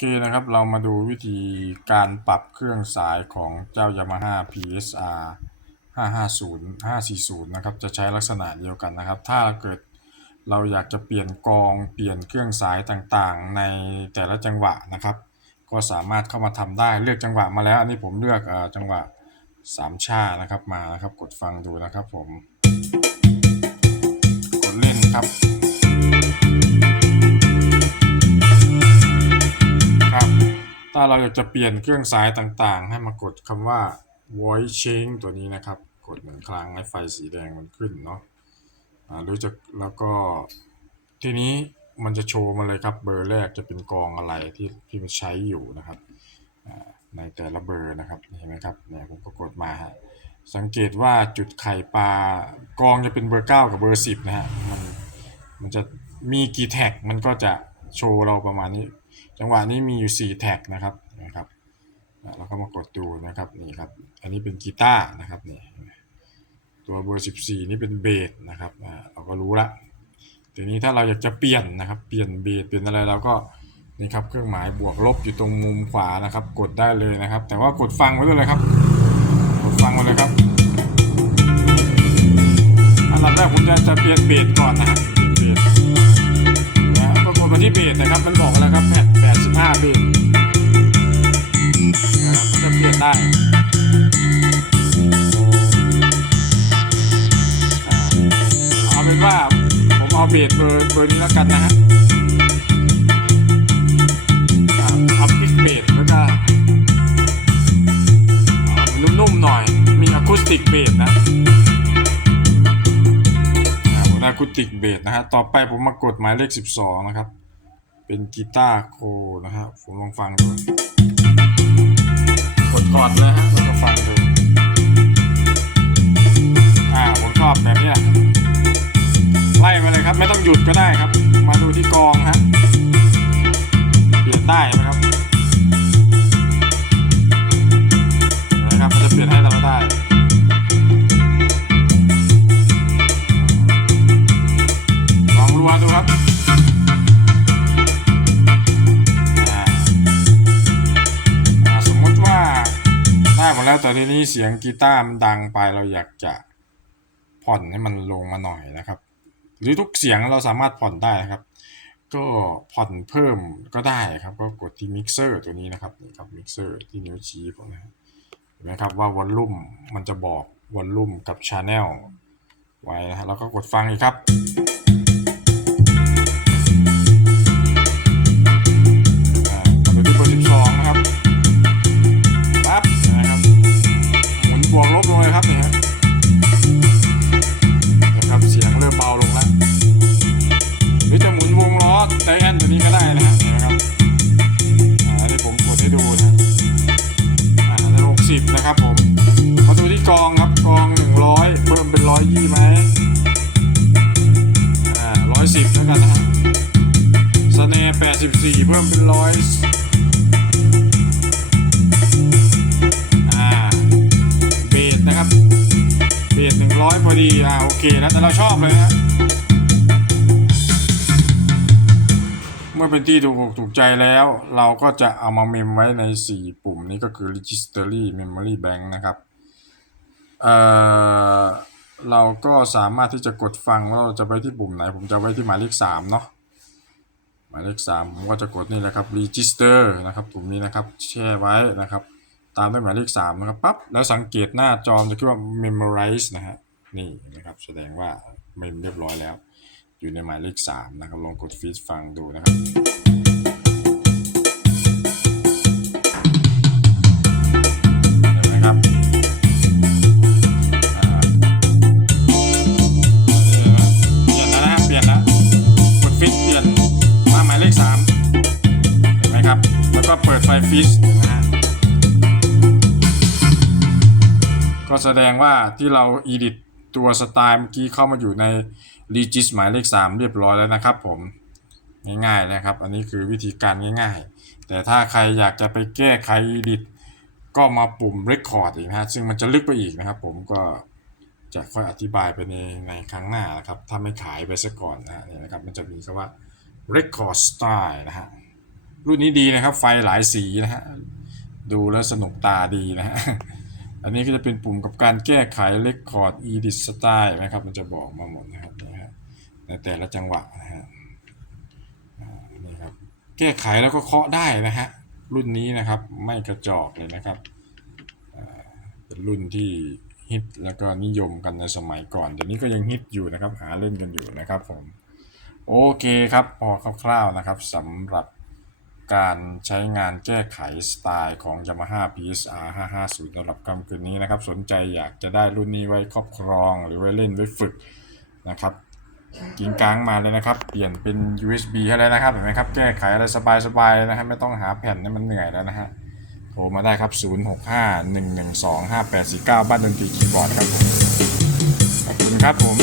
เคนะครับ เรามาดูวิธีการปรับเครื่องสายของเจ้า Yamaha PSR 550 540 นะครับ จะใช้ลักษณะเดียวกันนะครับ ถ้าเกิดเราอยากจะเปลี่ยนกองเปลี่ยนเครื่องสายต่างๆ ในแต่ละจังหวะนะครับ ก็สามารถเข้ามาทำได้เลือกจังหวะมาแล้ว อันนี้ผมเลือกอจังหวะสามชานะครับมานะครับกดฟังดูนะครับผม กดเล่นครับ ถ้าเราอยากจะเปลี่ยนเครื่องสายต่างๆ ให้มากดคำว่า voice change ตัวนี้นะครับ กดหนึ่งครั้งให้ไฟสีแดงมันขึ้นเนาะอ่าหรือจะแล้วก็ทีนี้มันจะโชว์มาเลยครับ เบอร์แรกจะเป็นกองอะไรที่ที่มันใช้อยู่นะครับในแต่ละเบอร์นะครับเห็นไหมครับเนี่ยผมก็กดมาฮะสังเกตว่าจุดไข่ปลากองจะเป็นเบอร์ 9 กับเบอร์ 10 นะฮะมันมันจะมีกี่แท็กมันก็จะโชว์เราประมาณนี้ จังหวะนี้มีอยู่ 4 แท็กนะครับนะครับอะเราก็มากดดูนะครับนี่ครับ อันนี้เป็นกีตาร์นะครับนี่ตัวเบอร์ 14 นี่เป็นเบสนะครับอ่าเราก็รู้ละทีนี้ถ้าเราอยากจะเปลี่ยนนะครับเปลี่ยนเบสเปลี่ยนอะไรเราก็นี่ครับเครื่องหมายบวกลบอยู่ตรงมุมขวานะครับ กดได้เลยนะครับ แต่ว่ากดฟังไว้ด้วยเลยครับ กดฟังไว้เลยครับ อันดับแรกผมจะจะเปลี่ยนเบสก่อนนะฮะเบ เบสเบอร์เบอร์นี้แล้วกันนะฮะอ่าอัพพิกเบสแล้วก็เอานุ่มๆหน่อย มีอะคูสติกเบสนะอ่าผมได้อะคูสติกเบสนะฮะ ต่อไปผมมากดหมายเลข 12 นะครับ เป็นกีตาร์โคนะฮะ ผมลองฟังดู กดคอร์ดนะฮะแล้วก็ฟังดู แล้วแต่ทีนี้เสียงกีตาร์มันดังไปเราอยากจะผ่อนให้มันลงมาหน่อยนะครับ หรือทุกเสียงเราสามารถผ่อนได้นะครับ ก็ผ่อนเพิ่มก็ได้ครับ ก็กดที่มิกเซอร์ตัวนี้นะครับนี่ครับมิกเซอร์ที่นิ้วชี้ผมนะเห็นไหมครับว่าวอลลุ่มมันจะบอกวอลลุ่มกับชาแนลไว้นะฮะแล้วก็กดฟังอีกครับ 84 เพิ่มเป็นร้อยอ่าเบสนะครับ เบส100พอดี อ่า โอเคนะ แต่เราชอบเลยนะ เมื่อเป็นที่ถูกอกถูกใจแล้ว เราก็จะเอามาเมมไว้ใน 4 ปุ่มนี้ก็คือ registry memory bank นะครับ เอ่อเราก็สามารถที่จะกดฟังว่าเราจะไปที่ปุ่มไหน ผมจะไว้ที่หมายเลข3เนาะายเลข3ผมก็จะกดนี่แหละครับ register นะครับปุ่มนี้นะครับแช่ไว้นะครับ ตามด้วยหมายเลข3นะครับปั๊บแล้วสังเกตหน้าจอจะคิดว่า memorize นะฮะนี่นะครับแสดงว่าเมมเรียบร้อยแล้ว อยู่ในหมายเลข3นะครับลองกดฟีดฟังดูนะครับ ฟฟีดนะฮะก็แสดงว่าที่เรา edit ตัวสไตล์เมื่อกี้เข้ามาอยู่ใน regis หมายเลข 3 เรียบร้อยแล้วนะครับผมง่ายๆนะครับ อันนี้คือวิธีการง่ายๆ แต่ถ้าใครอยากจะไปแก้ไข edit ก็มาปุ่ม record อีกนะฮะซึ่งมันจะลึกไปอีกนะครับผมก็จะค่อยอธิบายไปในในครั้งหน้านะครับ ถ้าไม่ขายไปซะก่อนนะเนี่ยนะครับ มันจะมีคำว่า record style นะฮะ รุ่นนี้ดีนะครับ ไฟหลายสีนะฮะ ดูแล้วสนุกตาดีนะฮะ อันนี้ก็จะเป็นปุ่มกับการแก้ไข Record Edit Style นะครับ มันจะบอกมาหมดนะครับนะฮะในแต่ละจังหวะนะฮะนี่ครับ แก้ไขแล้วก็เคาะได้นะฮะ รุ่นนี้นะครับไม่กระจอกเลยนะครับ เป็นรุ่นที่ฮิตแล้วก็นิยมกันในสมัยก่อน เดี๋ยวนี้ก็ยังฮิตอยู่นะครับ หาเล่นกันอยู่นะครับผม โอเคครับ พอคร่าวๆนะครับสำหรับ การใช้งานแก้ไขสไตล์ของ Yamaha PSR 550สำหรับค่ำคืนนี้นะครับ สนใจอยากจะได้รุ่นนี้ไว้ครอบครองหรือไว้เล่นไว้ฝึกนะครับกิงกลางมาเลยนะครับ เปลี่ยนเป็น USB ให้แล้วนะครับเห็นไหมครับ แก้ไขอะไรสบายๆนะฮะไม่ต้องหาแผ่นให้มันเหนื่อยแล้วนะฮะโทรมาได้ครับ 0651125849 บ้านดนตรีคีย์บอร์ดครับผม ขอบคุณครับผม